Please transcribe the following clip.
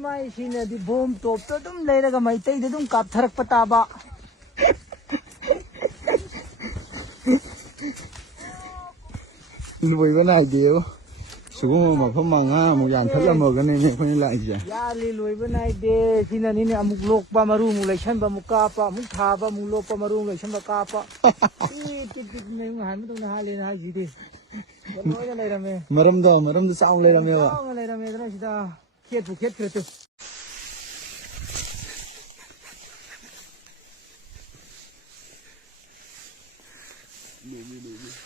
ไม่สินะดิบูมตบตัวตุ้มเลยแล้วก็ไม่เตยตุ้มกับทรักปตาบะรวยก็ได้เดียวสูงมาพม่งมุกยานทัดละหมดกันเนี่ยคนนี้ละอีกจ้ะยาลีรวยเป็นไงเดสินะนี่เนี่ยมุกโลกปามารูมุกเลยฉันปามุกกาปะมุกทาปะมุกโลกปามารูเลยฉันปากาปะติดเนี่ยหันมาตรงนั้นเลยนะจีดีอะไรนะเมย์มารำดอสาวเลยนะเมียวะอะไรนะเมย์ตอนนี้สิตาเขียดผู้เขียดเขียดตัวดู